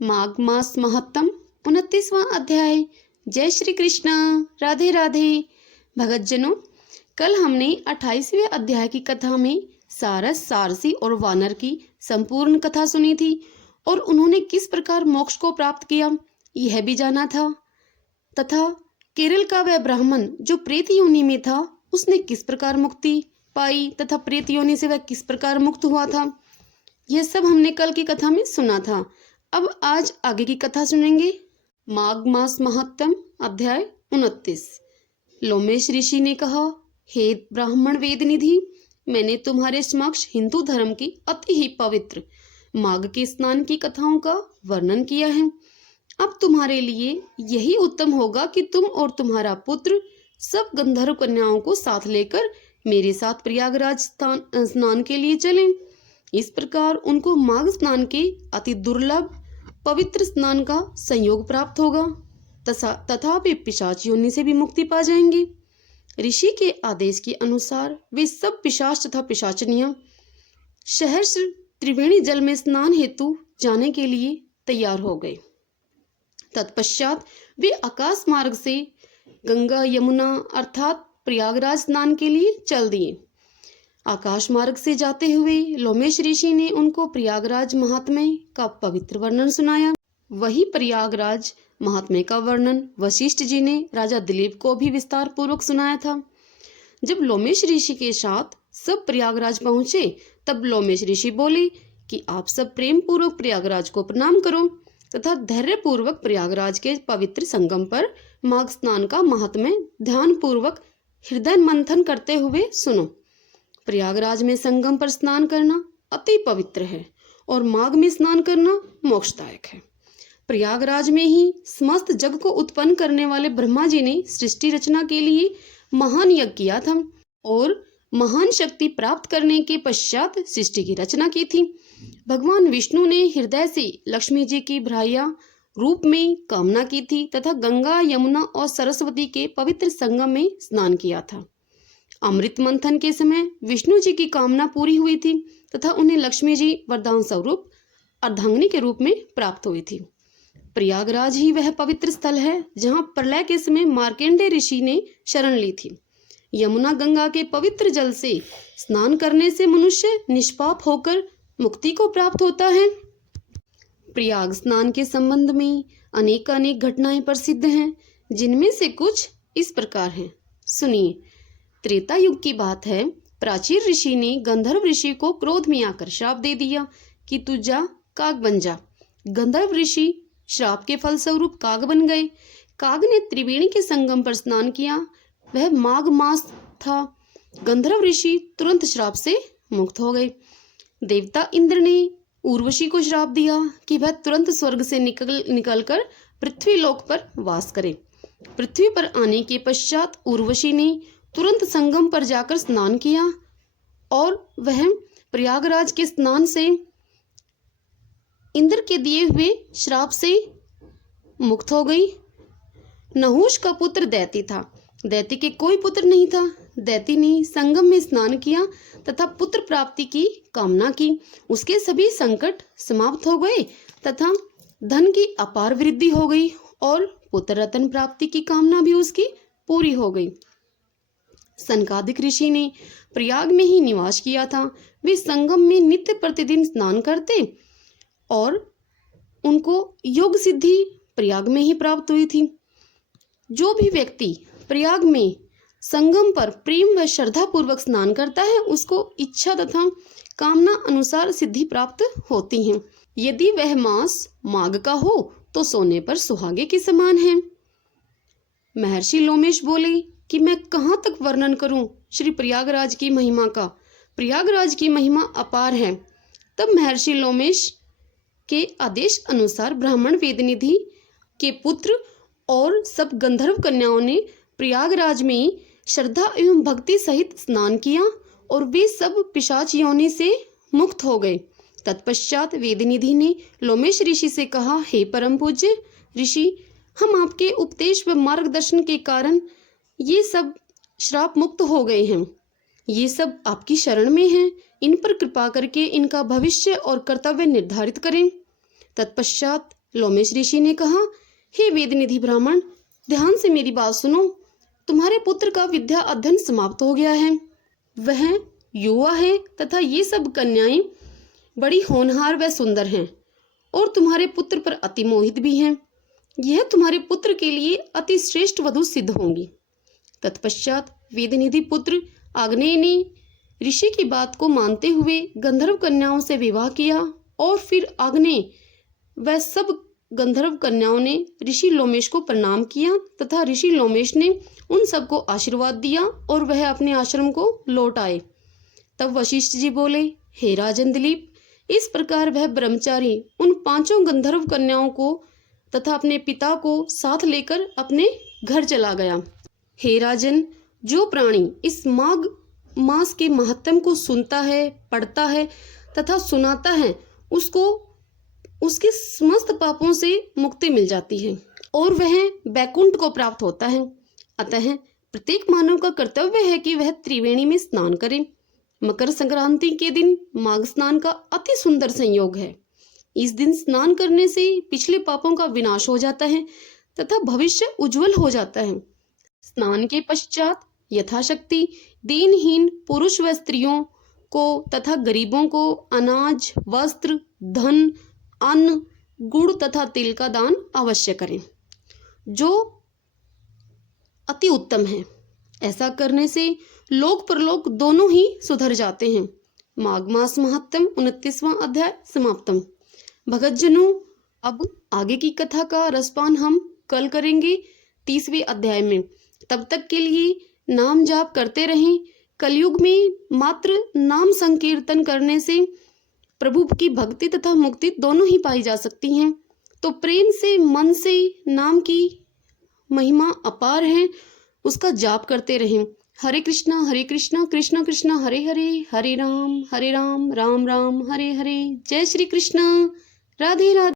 माघ मास महत्तम 29वां अध्याय। जय श्री कृष्ण। राधे राधे। भगतजनों, कल हमने 28वें अध्याय की कथा में सारस, सारसी और वानर की संपूर्ण कथा सुनी थी और उन्होंने किस प्रकार मोक्ष को प्राप्त किया यह भी जाना था, तथा केरल का वह ब्राह्मण जो प्रेत योनि में था उसने किस प्रकार मुक्ति पाई तथा प्रेत योनि से वह किस प्रकार मुक्त हुआ था। यह सब हमने कल की कथा में सुना था। अब आज आगे की कथा सुनेंगे। माघ मास महत्तम अध्याय 29। लोमेश ऋषि ने कहा, हे ब्राह्मण वेद निधि, मैंने तुम्हारे समक्ष हिंदू धर्म की अति ही पवित्र माघ के स्नान की कथाओं का वर्णन किया है। अब तुम्हारे लिए यही उत्तम होगा कि तुम और तुम्हारा पुत्र सब गंधर्व कन्याओं को साथ लेकर मेरे साथ प्रयागराज स्नान के लिए चलें। इस प्रकार उनको माघ स्नान के अति दुर्लभ पवित्र स्नान का संयोग प्राप्त होगा तथा वे पिशाच योनि से भी मुक्ति पा जाएंगे। ऋषि के आदेश के अनुसार वे सब पिशाच तथा पिशाचनियां शहर से त्रिवेणी जल में स्नान हेतु जाने के लिए तैयार हो गए। तत्पश्चात वे आकाश मार्ग से गंगा यमुना अर्थात प्रयागराज स्नान के लिए चल दिए। आकाश मार्ग से जाते हुए लोमेश ऋषि ने उनको प्रयागराज महात्म्य का पवित्र वर्णन सुनाया। वही प्रयागराज महात्म्य का वर्णन वशिष्ठ जी ने राजा दिलीप को भी विस्तार पूर्वक सुनाया था। जब लोमेश ऋषि के साथ सब प्रयागराज पहुंचे तब लोमेश ऋषि बोले कि आप सब प्रेम पूर्वक प्रयागराज को प्रणाम करो तथा धैर्य पूर्वक प्रयागराज के पवित्र संगम पर माघ स्नान का महात्म्य ध्यान पूर्वक हृदय मंथन करते हुए सुनो। प्रयागराज में संगम पर स्नान करना अति पवित्र है और माघ में स्नान करना मोक्षदायक है। प्रयागराज में ही समस्त जग को उत्पन्न करने वाले ब्रह्मा जी ने सृष्टि रचना के लिए महान यज्ञ किया था और महान शक्ति प्राप्त करने के पश्चात सृष्टि की रचना की थी। भगवान विष्णु ने हृदय से लक्ष्मी जी की भ्राया रूप में कामना की थी तथा गंगा यमुना और सरस्वती के पवित्र संगम में स्नान किया था। अमृत मंथन के समय विष्णु जी की कामना पूरी हुई थी तथा उन्हें लक्ष्मी जी वरदान स्वरूप अर्धांगिनी के रूप में प्राप्त हुई थी। प्रयागराज ही वह पवित्र स्थल है जहाँ प्रलय के समय मार्कंडेय ऋषि ने शरण ली थी। यमुना गंगा के पवित्र जल से स्नान करने से मनुष्य निष्पाप होकर मुक्ति को प्राप्त होता है। प्रयाग स्नान के संबंध में अनेक घटनाएं प्रसिद्ध हैं, जिनमें से कुछ इस प्रकार हैं, सुनिए। त्रेता युग की बात है। प्राचीन ऋषि ने गंधर्व ऋषि को क्रोध में आकर श्राप दे दिया कि तू जा काग बन जा। गंधर्व ऋषि श्राप के फलस्वरूप काग बन गए। काग ने त्रिवेणी के संगम पर स्नान किया। वह माघ मास था। गंधर्व ऋषि तुरंत श्राप से मुक्त हो गए। देवता इंद्र ने उर्वशी को श्राप दिया कि वह तुरंत स्वर्ग से निकलकर पृथ्वी लोक पर वास करे। पृथ्वी पर आने के पश्चात उर्वशी ने तुरंत संगम पर जाकर स्नान किया और वह प्रयागराज के स्नान से इंद्र के दिए हुए श्राप से मुक्त हो गई। नहुष का पुत्र दैती था। दैती के कोई पुत्र नहीं था। दैती ने संगम में स्नान किया तथा पुत्र प्राप्ति की कामना की। उसके सभी संकट समाप्त हो गए तथा धन की अपार वृद्धि हो गई और पुत्र रत्न प्राप्ति की कामना भी उसकी पूरी हो गई। सनकादिक ऋषि ने प्रयाग में ही निवास किया था। वे संगम में नित्य प्रतिदिन स्नान करते और उनको योग सिद्धि प्रयाग में ही प्राप्त हुई थी। जो भी व्यक्ति प्रयाग में संगम पर प्रेम व श्रद्धा पूर्वक स्नान करता है उसको इच्छा तथा कामना अनुसार सिद्धि प्राप्त होती है। यदि वह मास माघ का हो तो सोने पर सुहागे के समान है। महर्षि लोमेश बोले कि मैं कहाँ तक वर्णन करूं श्री प्रयागराज की महिमा का। प्रयागराज की महिमा अपार है। तब महर्षि लोमेश के आदेश अनुसार ब्राह्मण वेदनिधि के पुत्र और सब गंधर्व कन्याओं ने प्रयागराज में श्रद्धा एवं भक्ति सहित स्नान किया और वे सब पिशाच योनि से मुक्त हो गए। तत्पश्चात वेदनिधि ने लोमेश ऋषि से कहा, हे परम पूज्य ऋषि, हम आपके उपदेश व मार्गदर्शन के कारण ये सब श्राप मुक्त हो गए हैं। ये सब आपकी शरण में हैं। इन पर कृपा करके इनका भविष्य और कर्तव्य निर्धारित करें। तत्पश्चात लोमेश ऋषि ने कहा, हे वेदनिधि ब्राह्मण, ध्यान से मेरी बात सुनो। तुम्हारे पुत्र का विद्या अध्ययन समाप्त हो गया है। वह युवा है तथा ये सब कन्याएं बड़ी होनहार व सुंदर हैं और तुम्हारे पुत्र पर अति मोहित भी हैं। यह तुम्हारे पुत्र के लिए अति श्रेष्ठ वधु सिद्ध होंगी। तत्पश्चात वेदनिधि पुत्र आग्नेय ने ऋषि की बात को मानते हुए गंधर्व कन्याओं से विवाह किया और फिर आग्नेय व सब गंधर्व कन्याओं ने ऋषि लोमेश को प्रणाम किया तथा ऋषि लोमेश ने उन सबको आशीर्वाद दिया और वह अपने आश्रम को लौट आए। तब वशिष्ठ जी बोले, हे राजन दिलीप, इस प्रकार वह ब्रह्मचारी उन 5 गंधर्व कन्याओं को तथा अपने पिता को साथ लेकर अपने घर चला गया। हे राजन, जो प्राणी इस माघ मास के महत्व को सुनता है, पढ़ता है तथा सुनाता है, उसको उसके समस्त पापों से मुक्ति मिल जाती है और वह बैकुंठ को प्राप्त होता है। अतः प्रत्येक मानव का कर्तव्य है कि वह त्रिवेणी में स्नान करे। मकर संक्रांति के दिन माघ स्नान का अति सुंदर संयोग है। इस दिन स्नान करने से पिछले पापों का विनाश हो जाता है तथा भविष्य उज्जवल हो जाता है। स्नान के पश्चात यथाशक्ति दीनहीन पुरुष व स्त्रियों को तथा गरीबों को अनाज, वस्त्र, धन, अन्न, गुड़ तथा तिल का दान अवश्य करें, जो अति उत्तम है। ऐसा करने से लोक परलोक दोनों ही सुधर जाते हैं। माघ मास महात्म 29वां अध्याय समाप्तम। भगतजनों, अब आगे की कथा का रसपान हम कल करेंगे 30वें अध्याय में। तब तक के लिए नाम जाप करते रहें। कलयुग में मात्र नाम संकीर्तन करने से प्रभु की भक्ति तथा मुक्ति दोनों ही पाई जा सकती हैं। तो प्रेम से, मन से नाम की महिमा अपार है, उसका जाप करते रहें। हरे कृष्णा कृष्ण कृष्ण हरे हरे, हरे राम राम राम हरे हरे। जय श्री कृष्ण। राधे राधे।